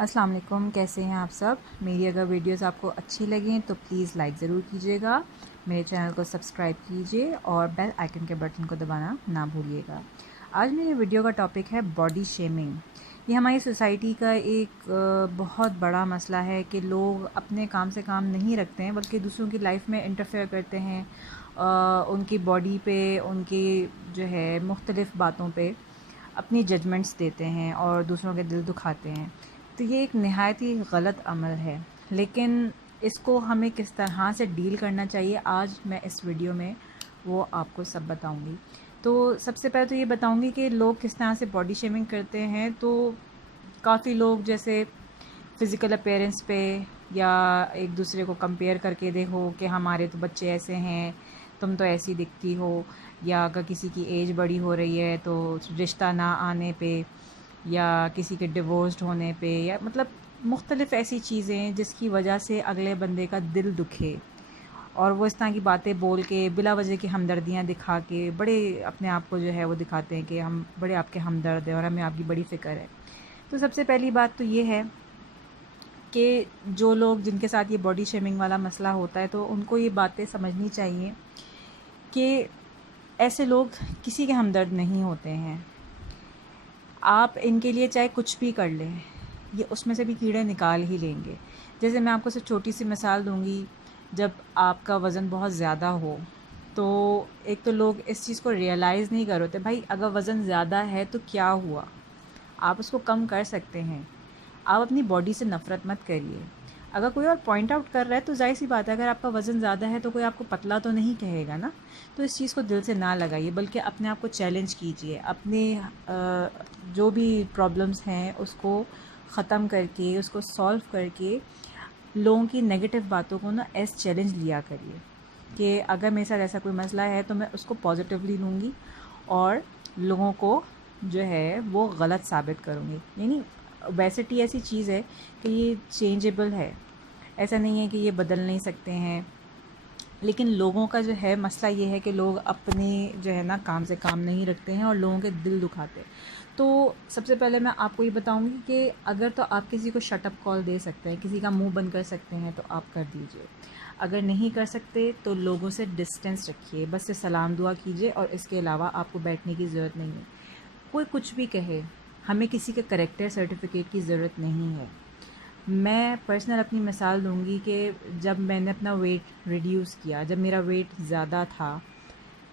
السلام علیکم، کیسے ہیں آپ سب؟ میری اگر ویڈیوز آپ کو اچھی لگیں تو پلیز لائک ضرور کیجیے گا، میرے چینل کو سبسکرائب کیجیے اور بیل آئیکن کے بٹن کو دبانا نہ بھولیے گا۔ آج میری ویڈیو کا ٹاپک ہے باڈی شیمنگ۔ یہ ہماری سوسائٹی کا ایک بہت بڑا مسئلہ ہے کہ لوگ اپنے کام سے کام نہیں رکھتے ہیں بلکہ دوسروں کی لائف میں انٹرفیئر کرتے ہیں، ان کی باڈی پہ، ان کی جو ہے مختلف باتوں پہ اپنی ججمنٹس دیتے ہیں اور دوسروں کے دل دکھاتے ہیں۔ تو یہ ایک نہایت ہی غلط عمل ہے، لیکن اس کو ہمیں کس طرح سے ڈیل کرنا چاہیے آج میں اس ویڈیو میں وہ آپ کو سب بتاؤں گی۔ تو سب سے پہلے تو یہ بتاؤں گی کہ لوگ کس طرح سے باڈی شیمنگ کرتے ہیں۔ تو کافی لوگ جیسے فزیکل اپیرنس پہ یا ایک دوسرے کو کمپیئر کر کے دیکھو کہ ہمارے تو بچے ایسے ہیں، تم تو ایسی دکھتی ہو، یا اگر کسی کی ایج بڑی ہو رہی ہے تو رشتہ نہ آنے پہ یا کسی کے ڈیورسڈ ہونے پہ، یا مطلب مختلف ایسی چیزیں جس کی وجہ سے اگلے بندے کا دل دکھے اور وہ اس طرح کی باتیں بول کے بلا وجہ کی ہمدردیاں دکھا کے بڑے اپنے آپ کو جو ہے وہ دکھاتے ہیں کہ ہم بڑے آپ کے ہمدرد ہیں اور ہمیں آپ کی بڑی فکر ہے۔ تو سب سے پہلی بات تو یہ ہے کہ جو لوگ جن کے ساتھ یہ باڈی شیمنگ والا مسئلہ ہوتا ہے تو ان کو یہ باتیں سمجھنی چاہیے کہ ایسے لوگ کسی کے ہمدرد نہیں ہوتے ہیں۔ آپ ان کے لیے چاہے کچھ بھی کر لیں، یہ اس میں سے بھی کیڑے نکال ہی لیں گے۔ جیسے میں آپ کو صرف چھوٹی سی مثال دوں گی، جب آپ کا وزن بہت زیادہ ہو تو ایک تو لوگ اس چیز کو ریئلائز نہیں کر ہوتے، بھائی اگر وزن زیادہ ہے تو کیا ہوا، آپ اس کو کم کر سکتے ہیں۔ آپ اپنی باڈی سے نفرت مت کریے۔ اگر کوئی اور پوائنٹ آؤٹ کر رہا ہے تو ظاہر سی بات ہے، اگر آپ کا وزن زیادہ ہے تو کوئی آپ کو پتلا تو نہیں کہے گا نا۔ تو اس چیز کو دل سے نہ لگائیے بلکہ اپنے آپ کو چیلنج کیجیے، اپنے جو بھی پرابلمس ہیں اس کو ختم کر کے، اس کو سالو کر کے لوگوں کی نیگیٹو باتوں کو نا ایز چیلنج لیا کریے کہ اگر میرے ساتھ ایسا کوئی مسئلہ ہے تو میں اس کو پازیٹیولی لوں گی اور لوگوں کو جو ہے وہ غلط ثابت کروں گی۔ یعنی اوبیسٹی ایسی چیز ہے کہ یہ چینجیبل ہے، ایسا نہیں ہے کہ یہ بدل نہیں سکتے ہیں، لیکن لوگوں کا جو ہے مسئلہ یہ ہے کہ لوگ اپنے جو ہے نا کام سے کام نہیں رکھتے ہیں اور لوگوں کے دل دکھاتے ہیں۔ تو سب سے پہلے میں آپ کو یہ بتاؤں گی کہ اگر تو آپ کسی کو شٹ اپ کال دے سکتے ہیں، کسی کا منہ بند کر سکتے ہیں تو آپ کر دیجئے۔ اگر نہیں کر سکتے تو لوگوں سے ڈسٹینس رکھیے، بس سے سلام دعا کیجئے اور اس کے علاوہ آپ کو بیٹھنے کی ضرورت نہیں ہے۔ کوئی کچھ بھی کہے، ہمیں کسی کے کریکٹر سرٹیفکیٹ کی ضرورت نہیں ہے۔ میں پرسنل اپنی مثال دوں گی کہ جب میں نے اپنا ویٹ ریڈیوس کیا، جب میرا ویٹ زیادہ تھا،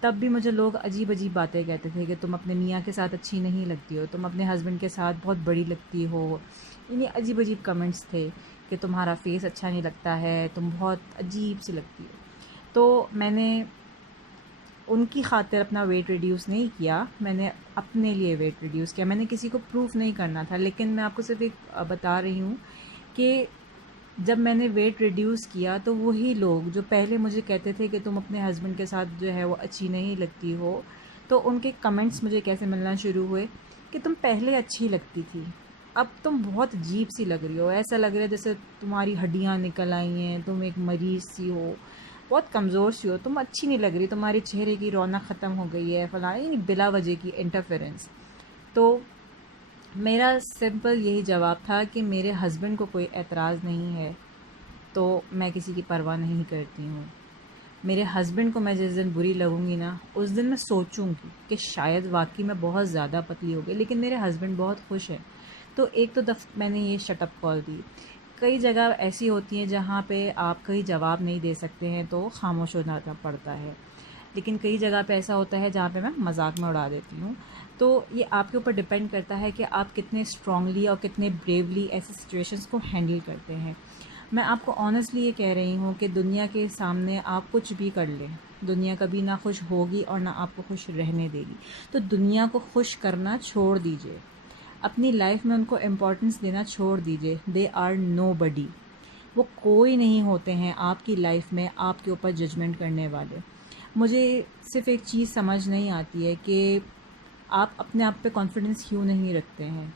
تب بھی مجھے لوگ عجیب عجیب باتیں کہتے تھے کہ تم اپنے میاں کے ساتھ اچھی نہیں لگتی ہو، تم اپنے ہسبینڈ کے ساتھ بہت بڑی لگتی ہو۔ یعنی عجیب عجیب کمنٹس تھے کہ تمہارا فیس اچھا نہیں لگتا ہے، تم بہت عجیب سی لگتی ہو۔ تو میں نے ان کی خاطر اپنا ویٹ ریڈیوس نہیں کیا، میں نے اپنے لیے ویٹ ریڈیوس کیا۔ میں نے کسی کو پروف نہیں کرنا تھا، لیکن میں آپ کو صرف ایک بتا رہی ہوں کہ جب میں نے ویٹ ریڈیوس کیا تو وہی لوگ جو پہلے مجھے کہتے تھے کہ تم اپنے ہسبینڈ کے ساتھ جو ہے وہ اچھی نہیں لگتی ہو، تو ان کے کمنٹس مجھے کیسے ملنا شروع ہوئے کہ تم پہلے اچھی لگتی تھی، اب تم بہت عجیب سی لگ رہی ہو، ایسا لگ رہا ہے جیسے تمہاری ہڈیاں نکل آئی ہیں، تم ایک مریض سی ہو، بہت کمزور سی ہو، تم اچھی نہیں لگ رہی، تمہارے چہرے کی رونق ختم ہو گئی ہے، فلاں، یعنی بلا وجہ کی انٹرفیرنس۔ تو میرا سمپل یہی جواب تھا کہ میرے ہسبینڈ کو کوئی اعتراض نہیں ہے تو میں کسی کی پرواہ نہیں کرتی ہوں۔ میرے ہسبینڈ کو میں جس دن بری لگوں گی نا، اس دن میں سوچوں گی کہ شاید واقعی میں بہت زیادہ پتلی ہو گئی، لیکن میرے ہسبینڈ بہت خوش ہیں۔ تو ایک تو میں نے یہ شٹ اپ کال دی۔ کئی جگہ ایسی ہوتی ہیں جہاں پہ آپ کئی جواب نہیں دے سکتے ہیں تو خاموش ہونا پڑتا ہے، لیکن کئی جگہ پہ ایسا ہوتا ہے جہاں پہ میں مذاق میں اڑا دیتی ہوں۔ تو یہ آپ کے اوپر ڈپینڈ کرتا ہے کہ آپ کتنے اسٹرانگلی اور کتنے بریولی ایسی سچویشنز کو ہینڈل کرتے ہیں۔ میں آپ کو آنیسٹلی یہ کہہ رہی ہوں کہ دنیا کے سامنے آپ کچھ بھی کر لیں، دنیا کبھی نہ خوش ہوگی اور نہ آپ کو خوش رہنے دے گی۔ تو دنیا کو خوش کرنا چھوڑ دیجئے، اپنی لائف میں ان کو امپورٹنس دینا چھوڑ دیجئے۔ دے آر نو بڈی، وہ کوئی نہیں ہوتے ہیں آپ کی لائف میں آپ کے اوپر ججمنٹ کرنے والے۔ مجھے صرف ایک چیز سمجھ نہیں آتی ہے کہ آپ اپنے آپ پہ کانفیڈنس کیوں نہیں رکھتے ہیں۔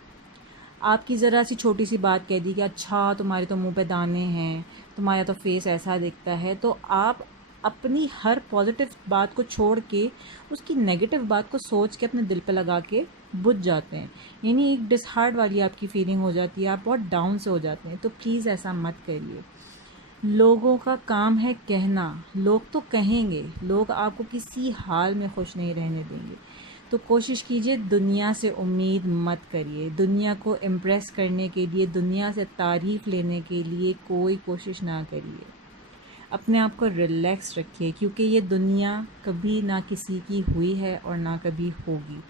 آپ کی ذرا سی چھوٹی سی بات کہہ دی کہ اچھا تمہارے تو منہ پہ دانے ہیں، تمہارا تو فیس ایسا دکھتا ہے، تو آپ اپنی ہر پازیٹیو بات کو چھوڑ کے اس کی نیگیٹو بات کو سوچ کے اپنے دل پہ لگا کے بجھ جاتے ہیں، یعنی ایک ڈس ہارٹ والی آپ کی فیلنگ ہو جاتی ہے، آپ بہت ڈاؤن سے ہو جاتے ہیں. تو پلیز ایسا مت کریے. لوگوں کا کام ہے کہنا، لوگ تو کہیں گے، لوگ آپ کو کسی حال میں خوش نہیں رہنے دیں گے. تو کوشش کیجئے دنیا سے امید مت کریے، دنیا کو امپریس کرنے کے لیے، دنیا سے تعریف لینے کے لیے کوئی کوشش نہ کریے. اپنے آپ کو ریلیکس رکھیے، کیونکہ یہ دنیا کبھی نہ کسی کی ہوئی ہے اور نہ کبھی ہوگی.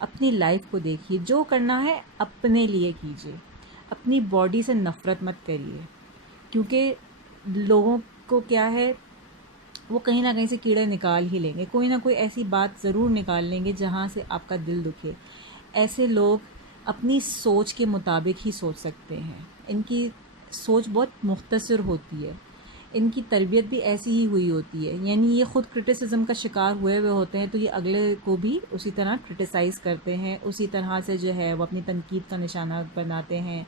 اپنی لائف کو دیکھیے، جو کرنا ہے اپنے لیے کیجئے. اپنی باڈی سے نفرت مت کریے، کیونکہ لوگوں کو کیا ہے، وہ کہیں نہ کہیں سے کیڑے نکال ہی لیں گے، کوئی نہ کوئی ایسی بات ضرور نکال لیں گے جہاں سے آپ کا دل دکھے. ایسے لوگ اپنی سوچ کے مطابق ہی سوچ سکتے ہیں، ان کی سوچ بہت مختصر ہوتی ہے، ان کی تربیت بھی ایسی ہی ہوئی ہوتی ہے. یعنی یہ خود کرٹیسزم کا شکار ہوئے ہوتے ہیں، تو یہ اگلے کو بھی اسی طرح کرٹیسائز کرتے ہیں، اسی طرح سے جو ہے وہ اپنی تنقید کا نشانہ بناتے ہیں،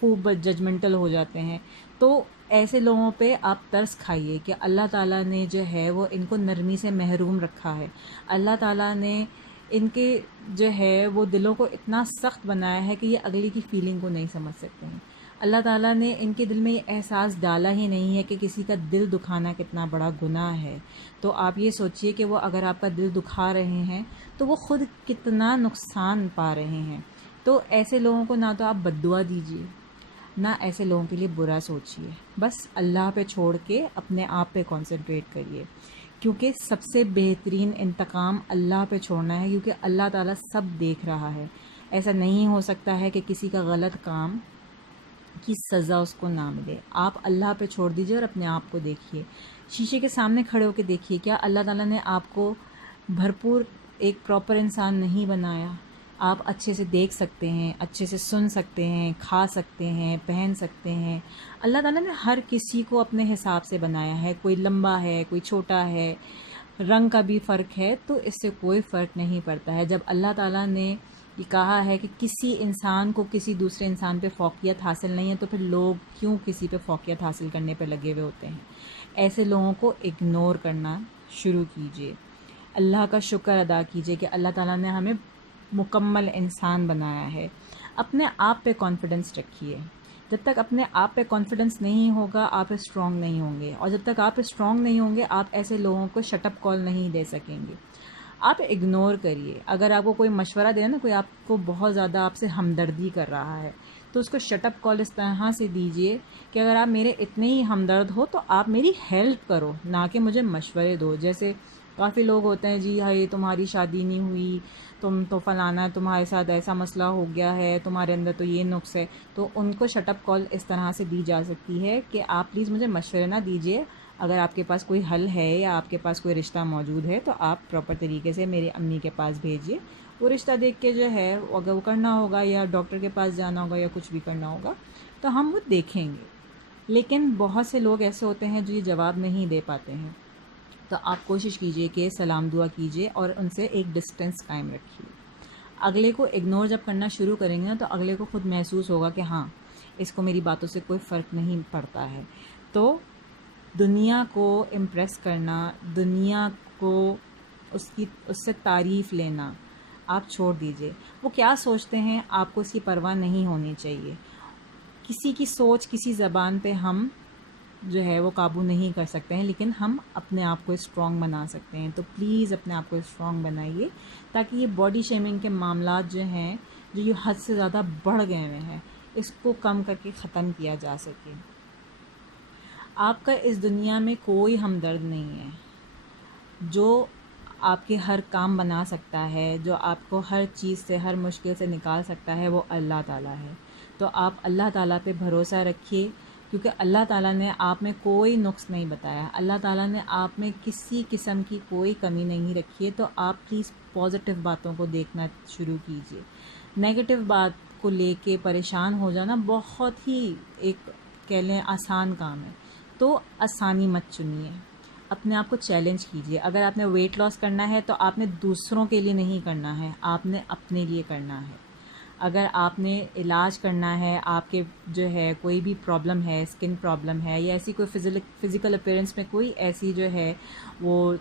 خوب ججمنٹل ہو جاتے ہیں. تو ایسے لوگوں پہ آپ ترس کھائیے کہ اللہ تعالیٰ نے جو ہے وہ ان کو نرمی سے محروم رکھا ہے. اللہ تعالیٰ نے ان کے جو ہے وہ دلوں کو اتنا سخت بنایا ہے کہ یہ اگلے کی فیلنگ کو نہیں سمجھ سکتے ہیں. اللہ تعالیٰ نے ان کے دل میں یہ احساس ڈالا ہی نہیں ہے کہ کسی کا دل دکھانا کتنا بڑا گناہ ہے. تو آپ یہ سوچئے کہ وہ اگر آپ کا دل دکھا رہے ہیں تو وہ خود کتنا نقصان پا رہے ہیں. تو ایسے لوگوں کو نہ تو آپ بد دعا دیجیے، نہ ایسے لوگوں کے لیے برا سوچیے. بس اللہ پہ چھوڑ کے اپنے آپ پہ کنسنٹریٹ کریے، کیونکہ سب سے بہترین انتقام اللہ پہ چھوڑنا ہے، کیونکہ اللہ تعالیٰ سب دیکھ رہا ہے. ایسا نہیں ہو سکتا ہے کہ کسی کا غلط کام کی سزا اس کو نہ ملے. آپ اللہ پہ چھوڑ دیجیے اور اپنے آپ کو دیکھیے. شیشے کے سامنے کھڑے ہو کے دیکھیے، کیا اللہ تعالیٰ نے آپ کو بھرپور ایک پراپر انسان نہیں بنایا؟ آپ اچھے سے دیکھ سکتے ہیں، اچھے سے سن سکتے ہیں، کھا سکتے ہیں، پہن سکتے ہیں. اللہ تعالیٰ نے ہر کسی کو اپنے حساب سے بنایا ہے. کوئی لمبا ہے، کوئی چھوٹا ہے، رنگ کا بھی فرق ہے، تو اس سے کوئی فرق نہیں پڑتا ہے. جب اللہ تعالیٰ نے یہ کہا ہے کہ کسی انسان کو کسی دوسرے انسان پہ فوقیت حاصل نہیں ہے، تو پھر لوگ کیوں کسی پہ فوقیت حاصل کرنے پہ لگے ہوئے ہوتے ہیں؟ ایسے لوگوں کو اگنور کرنا شروع کیجیے. اللہ کا شکر ادا کیجیے کہ اللہ تعالیٰ نے ہمیں مکمل انسان بنایا ہے. اپنے آپ پہ کانفیڈنس رکھیے. جب تک اپنے آپ پہ کانفیڈنس نہیں ہوگا آپ اسٹرانگ نہیں ہوں گے، اور جب تک آپ اسٹرانگ نہیں ہوں گے آپ ایسے لوگوں کو شٹ اپ کال نہیں دے سکیں گے. آپ اگنور کریے. اگر آپ کو کوئی مشورہ دے نا، کوئی آپ کو بہت زیادہ آپ سے ہمدردی کر رہا ہے، تو اس کو شٹ اپ کال اس طرح سے دیجیے کہ اگر آپ میرے اتنے ہی ہمدرد ہو تو آپ میری ہیلپ کرو، نہ کہ مجھے مشورے دو. جیسے کافی لوگ ہوتے ہیں، جی ہائی تمہاری شادی نہیں ہوئی، تم تو فلانا، تمہارے ساتھ ایسا مسئلہ ہو گیا ہے، تمہارے اندر تو یہ نقص ہے. تو ان کو شٹ اپ کال اس طرح سے دی جا سکتی ہے کہ آپ پلیز مجھے مشورے نہ دیجیے. اگر آپ کے پاس کوئی حل ہے یا آپ کے پاس کوئی رشتہ موجود ہے تو آپ پراپر طریقے سے میری امی کے پاس بھیجیے. وہ رشتہ دیکھ کے جو ہے اگر وہ کرنا ہوگا یا ڈاکٹر کے پاس جانا ہوگا یا کچھ بھی کرنا ہوگا تو ہم وہ دیکھیں گے. لیکن بہت سے لوگ ایسے ہوتے ہیں جو یہ جواب نہیں دے پاتے ہیں. تو آپ کوشش کیجئے کہ سلام دعا کیجئے اور ان سے ایک ڈسٹنس قائم رکھیے. اگلے کو اگنور جب کرنا شروع کریں گے نا تو اگلے کو خود محسوس ہوگا کہ ہاں اس کو میری باتوں سے کوئی فرق نہیں پڑتا ہے. تو دنیا کو امپریس کرنا، دنیا کو اس سے تعریف لینا آپ چھوڑ دیجئے. وہ کیا سوچتے ہیں آپ کو اس کی پرواہ نہیں ہونی چاہیے. کسی کی سوچ، کسی زبان پہ ہم جو ہے وہ قابو نہیں کر سکتے ہیں، لیکن ہم اپنے آپ کو اسٹرانگ بنا سکتے ہیں. تو پلیز اپنے آپ کو اسٹرانگ بنائیے تاکہ یہ باڈی شیمنگ کے معاملات جو ہیں، جو یہ حد سے زیادہ بڑھ گئے ہوئے ہیں، اس کو کم کر کے ختم کیا جا سکے. آپ کا اس دنیا میں کوئی ہمدرد نہیں ہے. جو آپ کے ہر کام بنا سکتا ہے، جو آپ کو ہر چیز سے، ہر مشکل سے نکال سکتا ہے، وہ اللہ تعالیٰ ہے. تو آپ اللہ تعالیٰ پہ بھروسہ رکھیے، کیونکہ اللہ تعالیٰ نے آپ میں کوئی نقص نہیں بتایا. اللہ تعالیٰ نے آپ میں کسی قسم کی کوئی کمی نہیں رکھی ہے. تو آپ پلیز پازیٹیو باتوں کو دیکھنا شروع کیجیے. نیگیٹو بات کو لے کے پریشان ہو جانا بہت ہی ایک کہہ لیں آسان کام ہے. تو آسانی مت چنیے، اپنے آپ کو چیلنج کیجیے. اگر آپ نے ویٹ لاس کرنا ہے تو آپ نے دوسروں کے لیے نہیں کرنا ہے، آپ نے اپنے لیے کرنا ہے. اگر آپ نے علاج کرنا ہے، آپ کے جو ہے کوئی بھی پرابلم ہے، اسکن پرابلم ہے یا ایسی کوئی فزیکل اپیرنس میں کوئی ایسی جو ہے وہ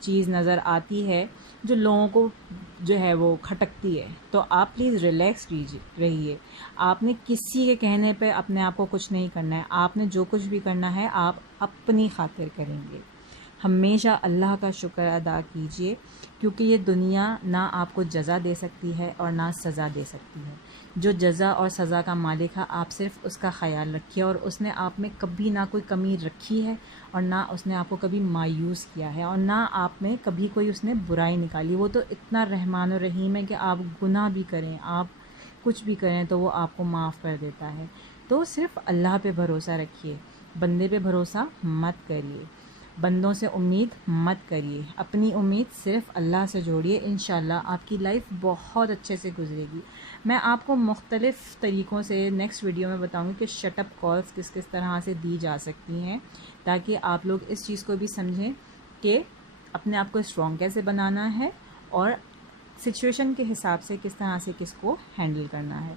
چیز نظر آتی ہے جو لوگوں کو جو ہے وہ کھٹکتی ہے، تو آپ پلیز ریلیکس رہیے. آپ نے کسی کے کہنے پہ اپنے آپ کو کچھ نہیں کرنا ہے. آپ نے جو کچھ بھی کرنا ہے آپ اپنی خاطر کریں گے. ہمیشہ اللہ کا شکر ادا کیجیے، کیونکہ یہ دنیا نہ آپ کو جزا دے سکتی ہے اور نہ سزا دے سکتی ہے. جو جزا اور سزا کا مالک ہے، آپ صرف اس کا خیال رکھیے، اور اس نے آپ میں کبھی نہ کوئی کمی رکھی ہے اور نہ اس نے آپ کو کبھی مایوس کیا ہے، اور نہ آپ میں کبھی کوئی اس نے برائی نکالی. وہ تو اتنا رحمان و رحیم ہے کہ آپ گناہ بھی کریں، آپ کچھ بھی کریں تو وہ آپ کو معاف کر دیتا ہے. تو صرف اللہ پہ بھروسہ رکھیے، بندے پہ بھروسہ مت کریے، بندوں سے امید مت کریے، اپنی امید صرف اللہ سے جوڑیے. انشاءاللہ آپ کی لائف بہت اچھے سے گزرے گی. میں آپ کو مختلف طریقوں سے نیکسٹ ویڈیو میں بتاؤں گی کہ شٹ اپ کالز کس کس طرح سے دی جا سکتی ہیں، تاکہ آپ لوگ اس چیز کو بھی سمجھیں کہ اپنے آپ کو اسٹرانگ کیسے بنانا ہے اور سچویشن کے حساب سے کس طرح سے کس کو ہینڈل کرنا ہے.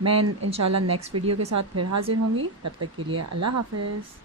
میں انشاءاللہ نیکسٹ ویڈیو کے ساتھ پھر حاضر ہوں گی. تب تک کے لیے اللہ حافظ.